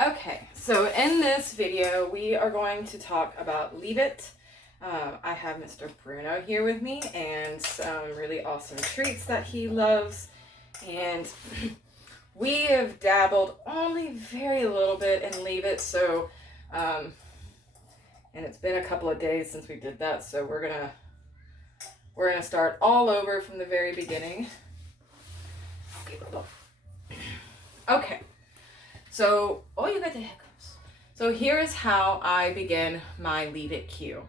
Okay, so in this video, we are going to talk about Leave It. I have Mr. Bruno here with me and some really awesome treats that he loves. And we have dabbled only very little bit in Leave It, so, and it's been a couple of days since we did that, so we're gonna start all over from the very beginning. Okay. So, oh, you got the hiccups. So here is how I begin my Leave It cue.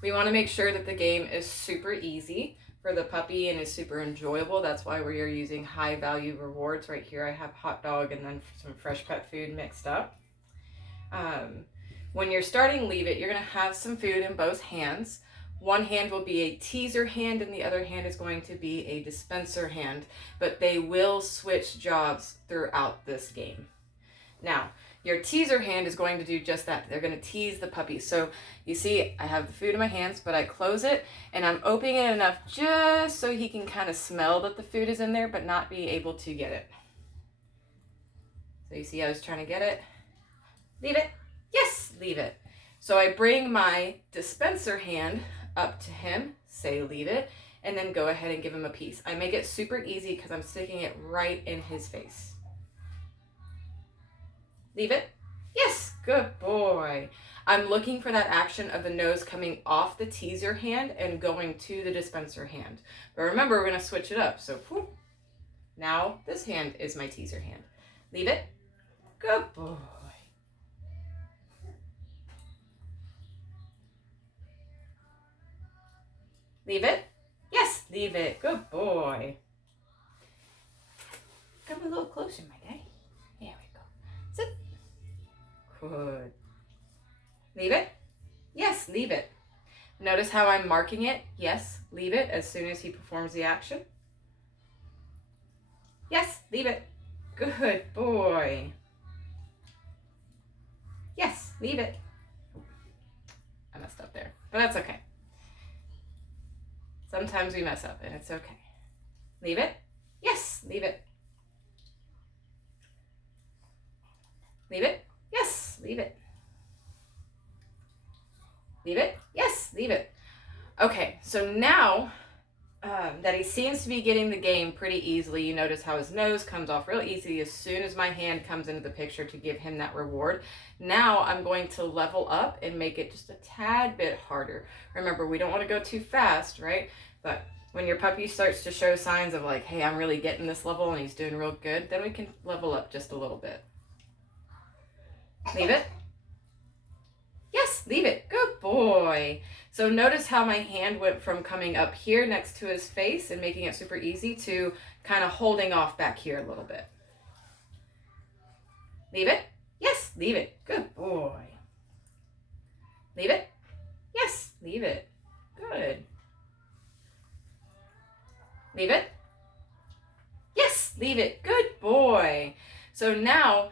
We want to make sure that the game is super easy for the puppy and is super enjoyable. That's why we are using high value rewards. Right here I have hot dog and then some fresh pet food mixed up. When you're starting Leave It, you're going to have some food in both hands. One hand will be a teaser hand and the other hand is going to be a dispenser hand, but they will switch jobs throughout this game. Now, your teaser hand is going to do just that. They're going to tease the puppy. So you see, I have the food in my hands, but I close it and I'm opening it enough just so he can kind of smell that the food is in there, but not be able to get it. So you see, I was trying to get it. Leave it. Yes, leave it. So I bring my dispenser hand up to him, say leave it, and then go ahead and give him a piece. I make it super easy because I'm sticking it right in his face. Leave it. Yes, good boy. I'm looking for that action of the nose coming off the teaser hand and going to the dispenser hand. But remember, we're going to switch it up. So whoop, now this hand is my teaser hand. Leave it. Good boy. Leave it. Yes, leave it. Good boy. Come a little closer, my guy. There we go. Sit. Good. Leave it. Yes, leave it. Notice how I'm marking it. Yes, leave it as soon as he performs the action. Yes, leave it. Good boy. Yes, leave it. I messed up there, but that's okay. Sometimes we mess up and it's okay. Leave it. Yes, leave it. Leave it. Yes, leave it. Leave it. Yes, leave it. Okay, so now that he seems to be getting the game pretty easily, you notice how his nose comes off real easy as soon as my hand comes into the picture to give him that reward. Now I'm going to level up and make it just a tad bit harder. Remember, we don't want to go too fast, right? But when your puppy starts to show signs of like, hey, I'm really getting this level and he's doing real good, then we can level up just a little bit. Leave it. Yes, leave it. Good boy. So notice how my hand went from coming up here next to his face and making it super easy to kind of holding off back here a little bit. Leave it. Yes, leave it. Good boy. Leave it. Yes, leave it. Good. Leave it. Yes, leave it. Good boy. So now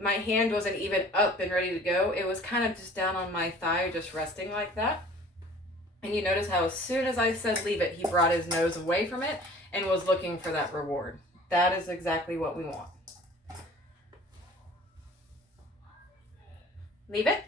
my hand wasn't even up and ready to go. It was kind of just down on my thigh, just resting like that. And you notice how as soon as I said leave it, he brought his nose away from it and was looking for that reward. That is exactly what we want. Leave it.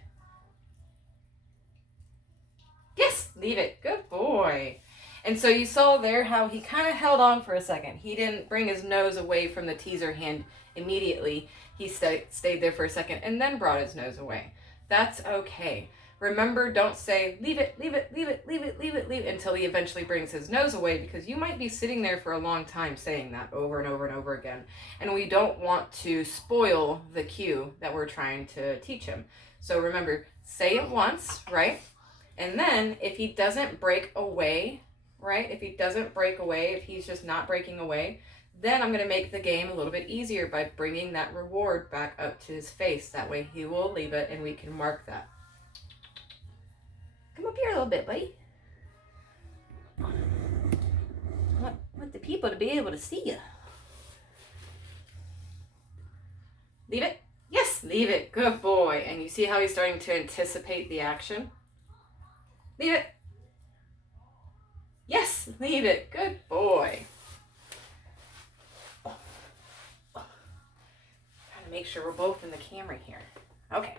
Yes, leave it. Good boy. And so you saw there how he kind of held on for a second. He didn't bring his nose away from the teaser hand immediately. He stayed there for a second and then brought his nose away. That's okay. Remember, don't say, leave it, leave it, leave it, leave it, leave it, leave it, until he eventually brings his nose away, because you might be sitting there for a long time saying that over and over and over again. And we don't want to spoil the cue that we're trying to teach him. So remember, say it once, right? And then if he doesn't break away, right? If he doesn't break away, if he's just not breaking away, then I'm going to make the game a little bit easier by bringing that reward back up to his face. That way he will leave it and we can mark that. Come up here a little bit, buddy. I want the people to be able to see you. Leave it. Yes, leave it. Good boy. And you see how he's starting to anticipate the action? Leave it. Yes, leave it. Good boy. make sure we're both in the camera here. Okay.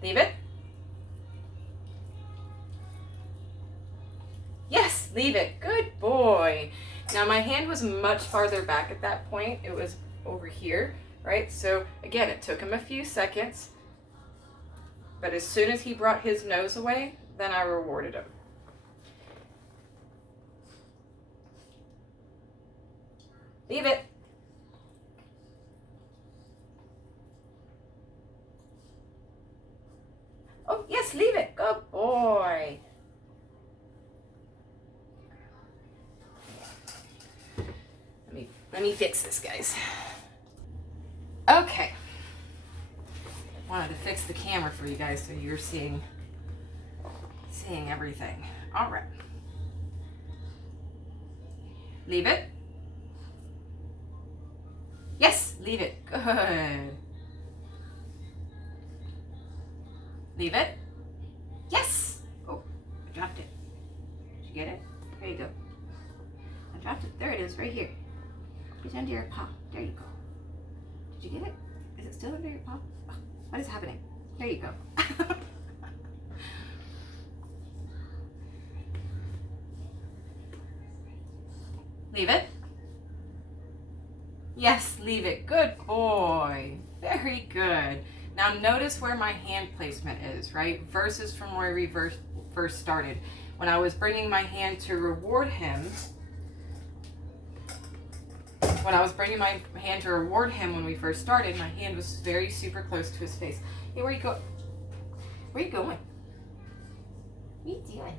Leave it. Yes, leave it. Good boy. Now my hand was much farther back at that point. It was over here, right? So again, it took him a few seconds, but as soon as he brought his nose away, then I rewarded him. Leave it. Oh, yes, leave it. Good boy. Let me fix this, guys. Okay. Wanted to fix the camera for you guys so you're seeing everything. All right. Leave it. Yes, leave it. Good. Leave it. Yes. Oh, I dropped it. Did you get it? There you go. I dropped it. There it is, right here. It's under your paw. There you go. Did you get it? Is it still under your paw? Oh, what is happening? There you go. Leave it. Yes, leave it. Good boy. Very good. Now notice where my hand placement is, right? Versus from where we first started. When I was bringing my hand to reward him, when we first started, my hand was very super close to his face. Hey, where you go? Where you going? What are you doing?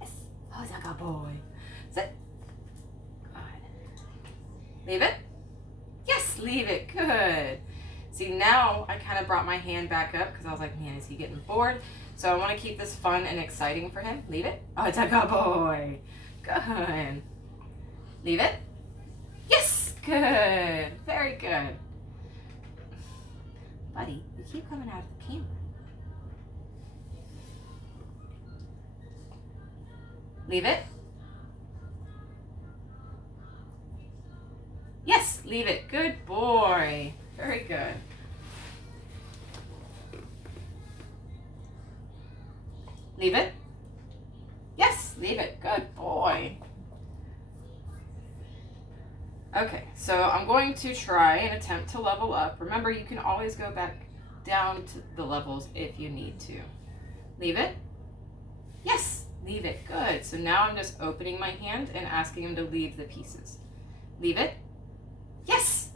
Yes. Oh, it's like a boy. Sit. Good. Leave it. Yes, leave it. Good. See, now I kind of brought my hand back up because I was like, man, is he getting bored? So I want to keep this fun and exciting for him. Leave it. Oh, it's a good boy. Good. Leave it. Yes. Good. Very good. Buddy, you keep coming out of the camera. Leave it. Yes, leave it. Good boy. Very good. Leave it. Yes, leave it. Good boy. Okay, so I'm going to try and attempt to level up. Remember, you can always go back down to the levels if you need to. Leave it. Yes, leave it. Good. So now I'm just opening my hand and asking him to leave the pieces. Leave it. Yes.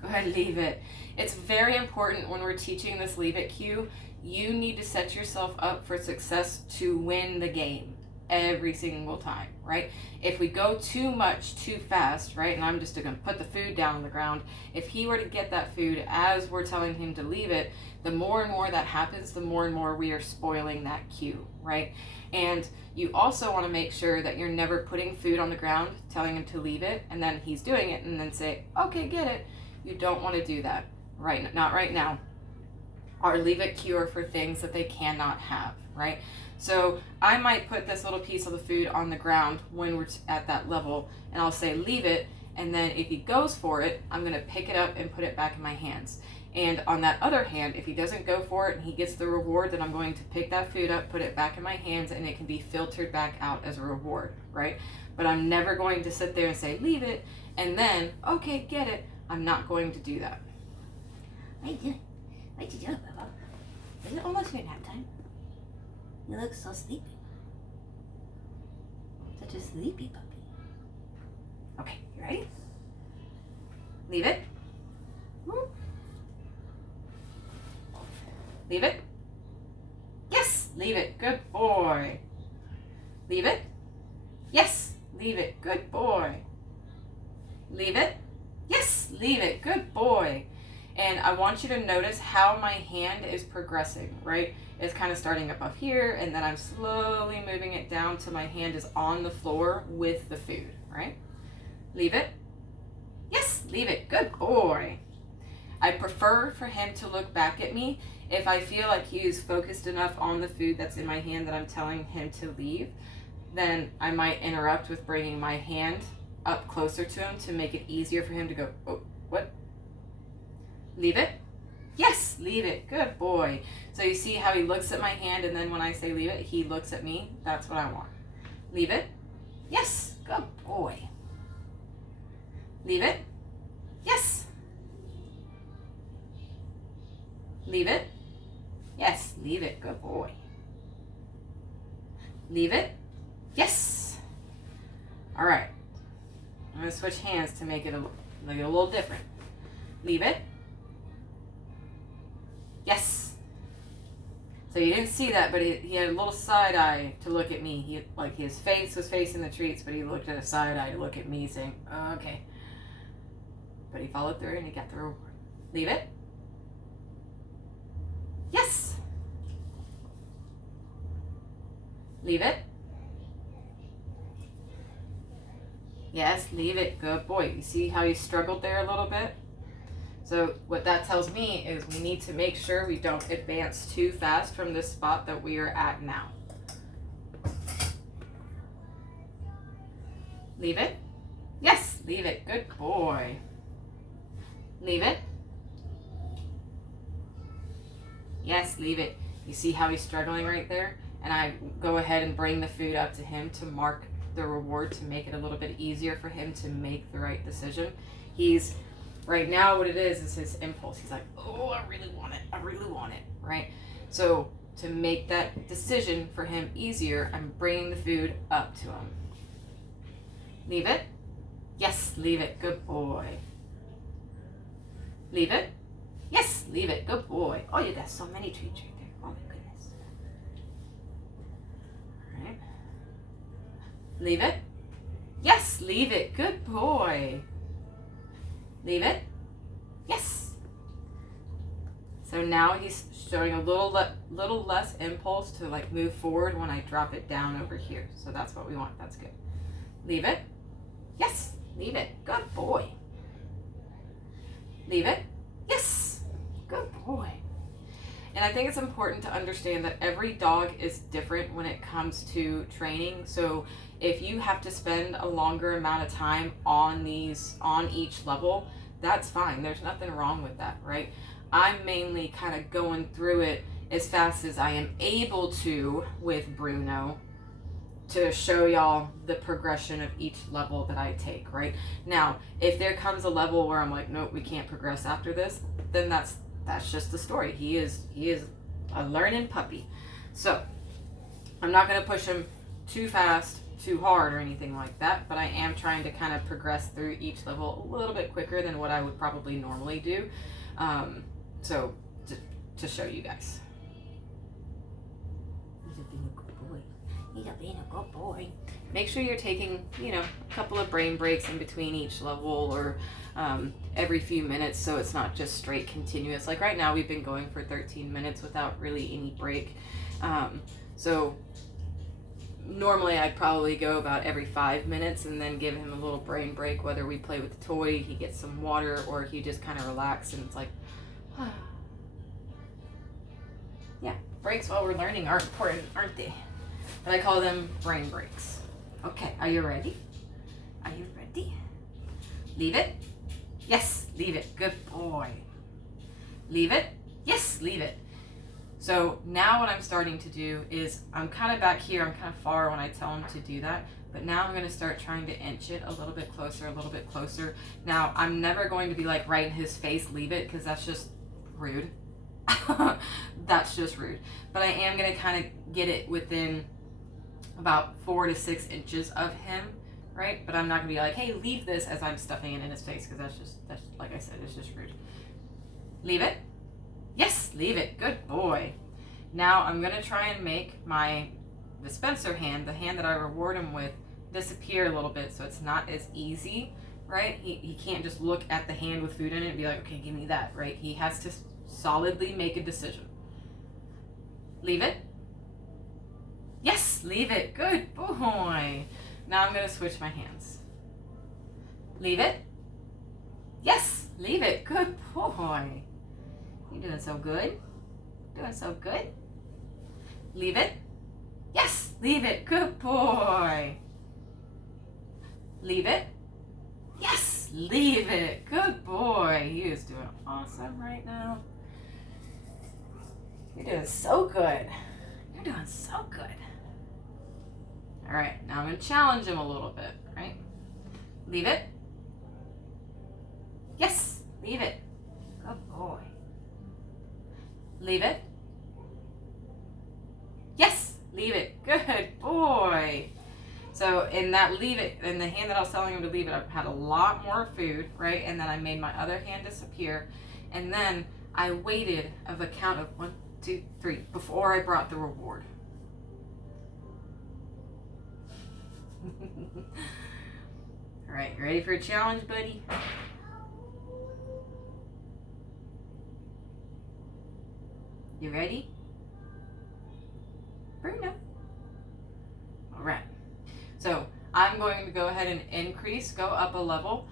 Go ahead and leave it. It's very important when we're teaching this leave it cue. You need to set yourself up for success to win the game every single time, right? If we go too much too fast, right, and I'm just going to put the food down on the ground, if he were to get that food as we're telling him to leave it, the more and more that happens, the more and more we are spoiling that cue, right? And you also want to make sure that you're never putting food on the ground, telling him to leave it, and then he's doing it, and then say, okay, get it. You don't want to do that, right? Not right now. Our leave it cue are for things that they cannot have, right? So I might put this little piece of the food on the ground when we're at that level, and I'll say leave it, and then if he goes for it, I'm going to pick it up and put it back in my hands. And on that other hand, if he doesn't go for it and he gets the reward, then I'm going to pick that food up, put it back in my hands, and it can be filtered back out as a reward, right? But I'm never going to sit there and say leave it, and then, okay, get it. I'm not going to do that. What are you doing? What you doing, Bubba? Is it almost your nap time? You look so sleepy. Such a sleepy puppy. Okay, you ready? Leave it. Leave it. Yes, leave it. Good boy. Leave it. Yes, leave it. Good boy. Leave it. Yes, leave it. Good boy. And I want you to notice how my hand is progressing, right? It's kind of starting up here, and then I'm slowly moving it down till my hand is on the floor with the food, right? Leave it. Yes, leave it. Good boy. I prefer for him to look back at me. If I feel like he is focused enough on the food that's in my hand that I'm telling him to leave, then I might interrupt with bringing my hand up closer to him to make it easier for him to go, oh, what? Leave it? Yes, leave it. Good boy. So you see how he looks at my hand, and then when I say leave it, he looks at me. That's what I want. Leave it? Yes. Good boy. Leave it? Yes. Leave it? Yes, leave it. Good boy. Leave it? Yes. All right. I'm going to switch hands to make it a little different. Leave it? Yes. So you didn't see that, but he had a little side eye to look at me. His face was facing the treats, but he looked at a side eye to look at me saying, oh, okay. But he followed through and he got the reward. Leave it? Yes. Leave it? Yes, leave it. Good boy. You see how he struggled there a little bit? So what that tells me is we need to make sure we don't advance too fast from this spot that we are at now. Leave it? Yes, leave it. Good boy. Leave it? Yes, leave it. You see how he's struggling right there? And I go ahead and bring the food up to him to mark the reward to make it a little bit easier for him to make the right decision. He's, right now what it is his impulse. He's like, oh, I really want it. I really want it, right? So to make that decision for him easier, I'm bringing the food up to him. Leave it? Yes, leave it. Good boy. Leave it? Yes, leave it. Good boy. Oh, you got so many treats right there. Oh, my goodness. All right. Leave it? Yes, leave it. Good boy. Leave it? Yes. So now he's showing a little less impulse to like move forward when I drop it down over here. So that's what we want. That's good. Leave it? Yes, leave it. Good boy. Leave it? Yes. Good boy. And I think it's important to understand that every dog is different when it comes to training. So if you have to spend a longer amount of time on each level, that's fine. There's nothing wrong with that, right? I'm mainly kind of going through it as fast as I am able to with Bruno to show y'all the progression of each level that I take, right? Now, if there comes a level where I'm like, nope, we can't progress after this, then that's just the story. He is a learning puppy. So I'm not going to push him too fast, too hard or anything like that, but I am trying to kind of progress through each level a little bit quicker than what I would probably normally do. So to show you guys. He's being a good boy. Make sure you're taking, a couple of brain breaks in between each level or every few minutes so it's not just straight continuous. Like right now we've been going for 13 minutes without really any break. So normally I'd probably go about every 5 minutes and then give him a little brain break, whether we play with the toy, he gets some water, or he just kind of relax and it's like, yeah, breaks while we're learning are important, aren't they? But I call them brain breaks. Okay, are you ready? Are you ready? Leave it? Yes, leave it. Good boy. Leave it? Yes, leave it. So now what I'm starting to do is I'm kind of back here. I'm kind of far when I tell him to do that. But now I'm going to start trying to inch it a little bit closer, a little bit closer. Now, I'm never going to be like right in his face, leave it, because that's just rude. That's just rude. But I am going to kind of get it within about 4 to 6 inches of him, right? But I'm not gonna be like, hey, leave this as I'm stuffing it in his face, because that's like I said, it's just rude. Leave it? Yes, leave it. Good boy. Now I'm gonna try and make my dispenser hand, the hand that I reward him with, disappear a little bit so it's not as easy, right? He can't just look at the hand with food in it and be like, okay, give me that, right? He has to solidly make a decision. Leave it? Yes, leave it. Good boy. Now I'm going to switch my hands. Leave it? Yes, leave it. Good boy. You're doing so good. Doing so good. Leave it. Yes, leave it. Good boy. Leave it. Yes, leave it. Good boy. He is doing awesome right now. You're doing so good. You're doing so good. All right, now I'm going to challenge him a little bit, right? Leave it. Yes, leave it. Good boy. Leave it. Yes, leave it. Good boy. So in that leave it, in the hand that I was telling him to leave it, I had a lot more food, right? And then I made my other hand disappear. And then I waited of a count of 1, 2, 3 before I brought the reward. All right, you ready for a challenge, buddy? You ready? Bruno. All right. So I'm going to go ahead and go up a level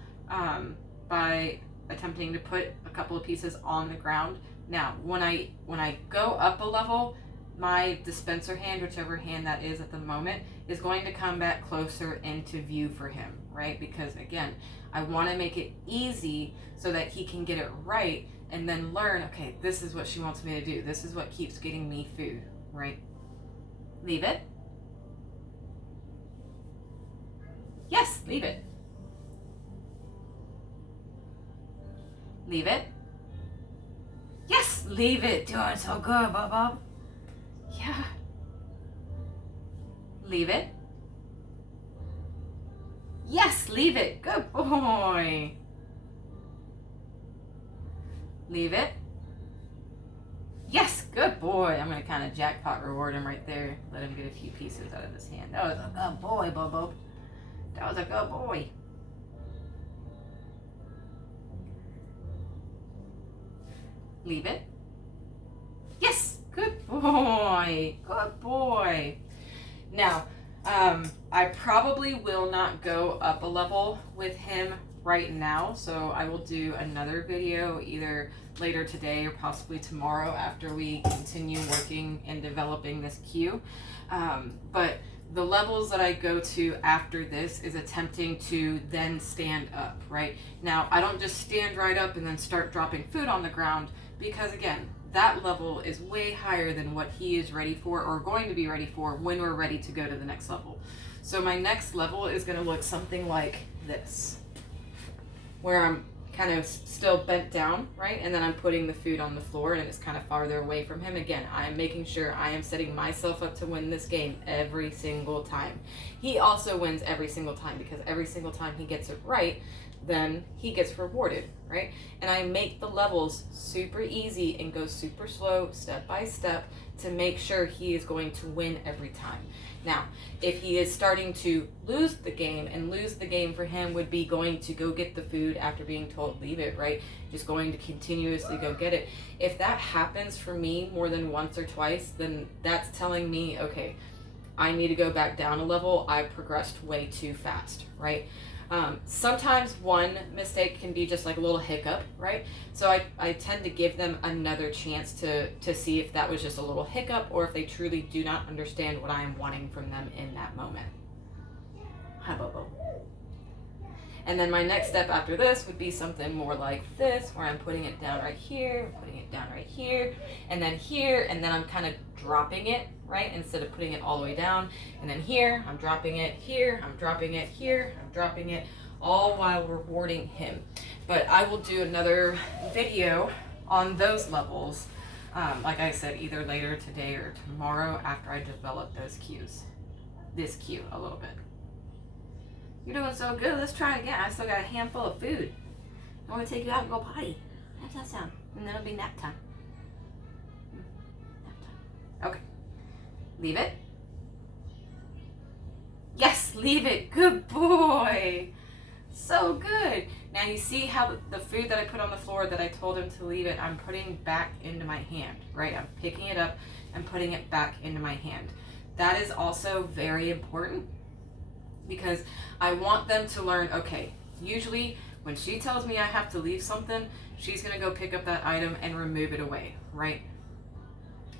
by attempting to put a couple of pieces on the ground. Now, when I go up a level, my dispenser hand, whichever hand that is at the moment, is going to come back closer into view for him, right? Because again, I want to make it easy so that he can get it right and then learn, okay, this is what she wants me to do. This is what keeps getting me food, right? Leave it. Yes, leave it. Leave it. Yes, leave it. Doing so good, Bob. Yeah. Leave it. Yes, leave it. Good boy. Leave it. Yes, good boy. I'm going to kind of jackpot reward him right there. Let him get a few pieces out of his hand. That was a good boy, Bobo. That was a good boy. Leave it. Yes, good boy. Good boy. Now, I probably will not go up a level with him right now, so I will do another video either later today or possibly tomorrow after we continue working and developing this cue. But the levels that I go to after this is attempting to then stand up, right? Now, I don't just stand right up and then start dropping food on the ground because, again, that level is way higher than what he is ready for or going to be ready for when we're ready to go to the next level. So my next level is going to look something like this, where I'm kind of still bent down, right? And then I'm putting the food on the floor and it's kind of farther away from him. Again, I am making sure I am setting myself up to win this game every single time. He also wins every single time because every single time he gets it right, then he gets rewarded, right? And I make the levels super easy and go super slow, step by step, to make sure he is going to win every time. Now, if he is starting to lose the game, and lose the game for him would be going to go get the food after being told leave it, right? Just going to continuously go get it. If that happens for me more than once or twice, then that's telling me, okay, I need to go back down a level. I progressed way too fast, right? Sometimes one mistake can be just like a little hiccup, right? So I tend to give them another chance to see if that was just a little hiccup or if they truly do not understand what I am wanting from them in that moment. Hi, Bobo. And then my next step after this would be something more like this, where I'm putting it down right here, putting it down right here, and then I'm kind of dropping it, right? Instead of putting it all the way down. And then here, I'm dropping it, here, I'm dropping it, here, I'm dropping it, all while rewarding him. But I will do another video on those levels, like I said, either later today or tomorrow after I develop those cues. This cue a little bit. You're doing so good. Let's try it again. I still got a handful of food. I want to take you out and go potty. How's that sound? And then it'll be nap time. Nap time. Okay. Leave it. Yes, leave it. Good boy. So good. Now you see how the food that I put on the floor that I told him to leave it, I'm putting back into my hand, right? I'm picking it up and putting it back into my hand. That is also very important, because I want them to learn, okay, usually When she tells me I have to leave something, she's going to go pick up that item and remove it away, right?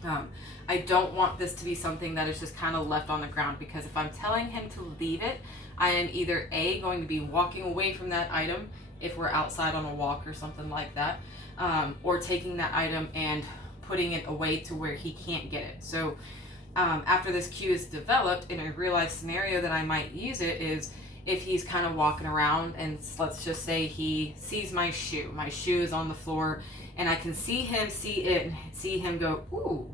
I don't want this to be something that is just kind of left on the ground, because if I'm telling him to leave it, I am either A, going to be walking away from that item if we're outside on a walk or something like that, or taking that item and putting it away to where he can't get it. So after this cue is developed, in a real life scenario that I might use it is if he's kind of walking around and let's just say he sees my shoe is on the floor, and I can see him go, ooh,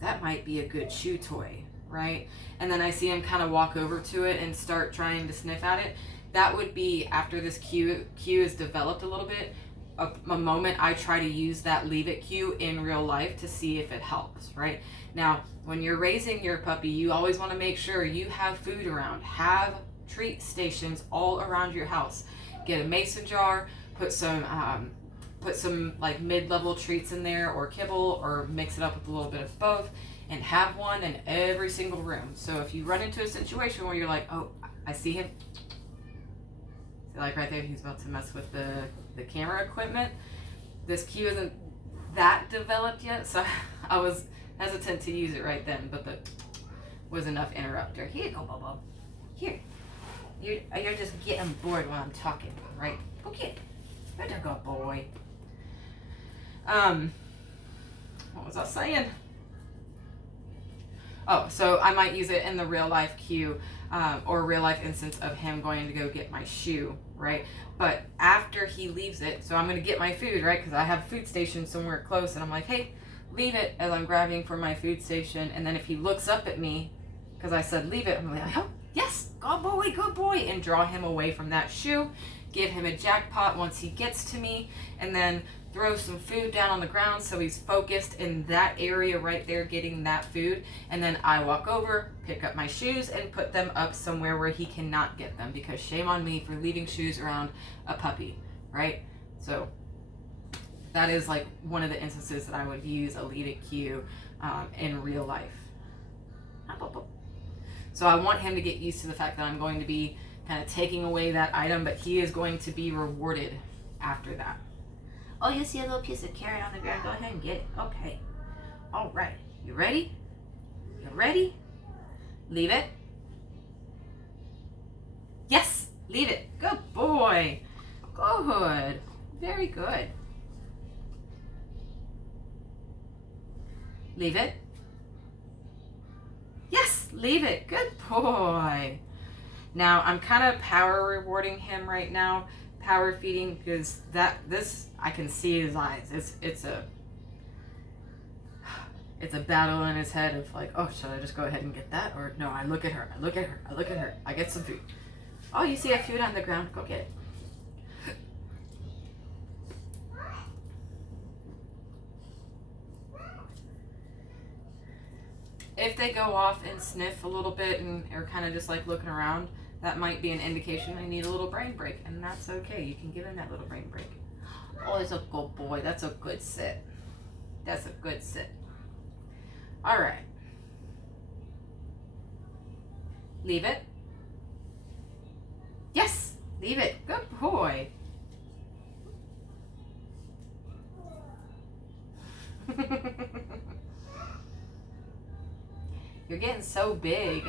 that might be a good shoe toy, right? And then I see him kind of walk over to it and start trying to sniff at it. That would be, after this cue is developed a little bit, a moment I try to use that leave it cue in real life to see if it helps, right? Now, when you're raising your puppy, you always want to make sure you have food around. Have treat stations all around your house. Get a mason jar, put some like mid-level treats in there, or kibble, or mix it up with a little bit of both, and have one in every single room. So if you run into a situation where you're like, oh, I see him, see, like right there, he's about to mess with the camera equipment. This cue isn't that developed yet, so I was hesitant to use it right then, but the was enough interrupter. Here you go, Bobo. Here. You're just getting bored while I'm talking, right? Go get it. Good to go, boy. What was I saying? Oh, so I might use it in the real life cue, or real life instance of him going to go get my shoe, right? But after he leaves it, so I'm going to get my food, right? Because I have a food station somewhere close, and I'm like, hey, leave it, as I'm grabbing for my food station. And then if he looks up at me, because I said leave it, I'm like, oh, yes, good boy, and draw him away from that shoe, give him a jackpot once he gets to me, and then throw some food down on the ground so he's focused in that area right there getting that food. And then I walk over, pick up my shoes, and put them up somewhere where he cannot get them, because shame on me for leaving shoes around a puppy, right? So that is like one of the instances that I would use a leave it cue in real life. So I want him to get used to the fact that I'm going to be kind of taking away that item, but he is going to be rewarded after that. Oh, you see a little piece of carrot on the ground? Go ahead and get it. Okay. All right. You ready? You ready? Leave it. Yes, leave it. Good boy. Good. Very good. Leave it. Yes, leave it. Good boy. Now I'm kind of power rewarding him right now, power feeding, because this I can see his eyes. It's a battle in his head of like, oh, should I just go ahead and get that, or no? I look at her. I get some food. Oh, you see a food on the ground? Go get it. If they go off and sniff a little bit and are kind of just like looking around, that might be an indication they need a little brain break, and that's okay. You can give them that little brain break. Oh, it's a good boy. That's a good sit. That's a good sit. All right. Leave it. Yes, leave it. Good boy. You're getting so big.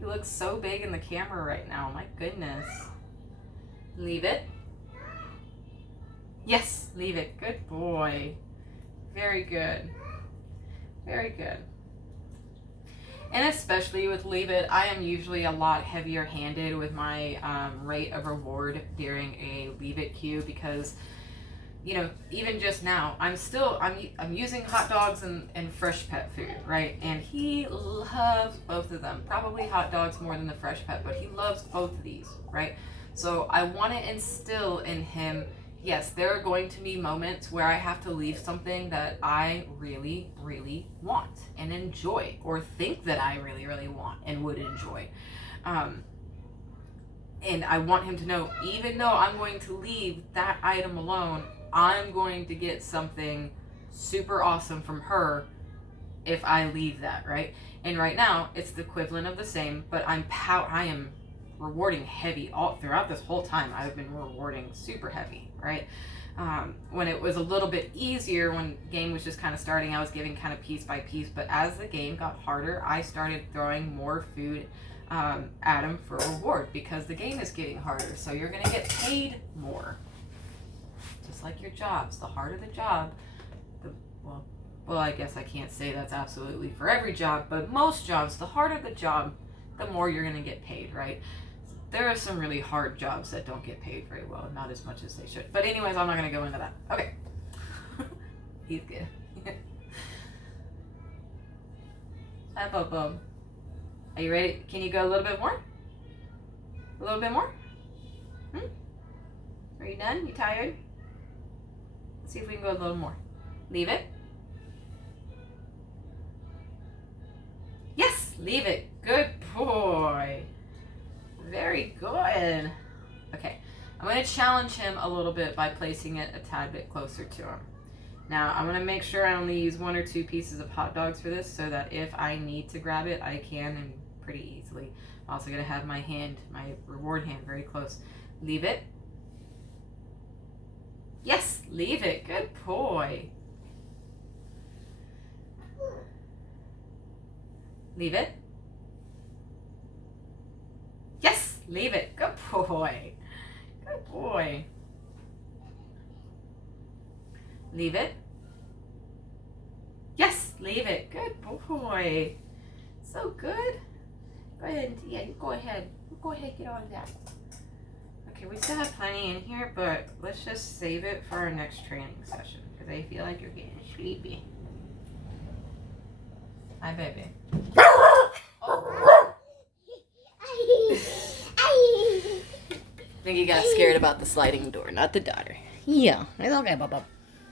You look so big in the camera right now. My goodness. Leave it. Yes, leave it. Good boy. Very good. Very good. And especially with leave it, I am usually a lot heavier handed with my rate of reward during a leave it cue, because you know, even just now, I'm using hot dogs and fresh pet food, right? And he loves both of them. Probably hot dogs more than the fresh pet, but he loves both of these, right? So I want to instill in him, yes, there are going to be moments where I have to leave something that I really, really want and enjoy, or think that I really, really want and would enjoy. And I want him to know, even though I'm going to leave that item alone, I'm going to get something super awesome from her if I leave that, right? And right now, it's the equivalent of the same, but I am rewarding heavy all throughout this whole time. I've been rewarding super heavy, right? When it was a little bit easier, when game was just kind of starting, I was giving kind of piece by piece. But as the game got harder, I started throwing more food at him for reward because the game is getting harder. So you're going to get paid more. Just like your jobs. The harder the job, well, I guess I can't say that's absolutely for every job, but most jobs, the harder the job, the more you're going to get paid, right? There are some really hard jobs that don't get paid very well, not as much as they should. But anyways, I'm not going to go into that. Okay. He's good. Hi, Bobo. Are you ready? Can you go a little bit more? A little bit more? Are you done? You tired? Let's see if we can go a little more. Leave it. Yes, leave it. Good boy. Very good. Okay, I'm going to challenge him a little bit by placing it a tad bit closer to him. Now, I'm going to make sure I only use 1 or 2 pieces of hot dogs for this so that if I need to grab it, I can, and pretty easily. I'm also going to have my hand, my reward hand, very close. Leave it. Yes, leave it. Good boy. Leave it. Yes, leave it. Good boy. Good boy. Leave it. Yes, leave it. Good boy. So good. Go ahead. Yeah, you go ahead. Go ahead, get all of that. Okay, we still have plenty in here, but let's just save it for our next training session because I feel like you're getting sleepy. Hi, baby. I think he got scared about the sliding door, not the daughter. Yeah, it's okay, Papa.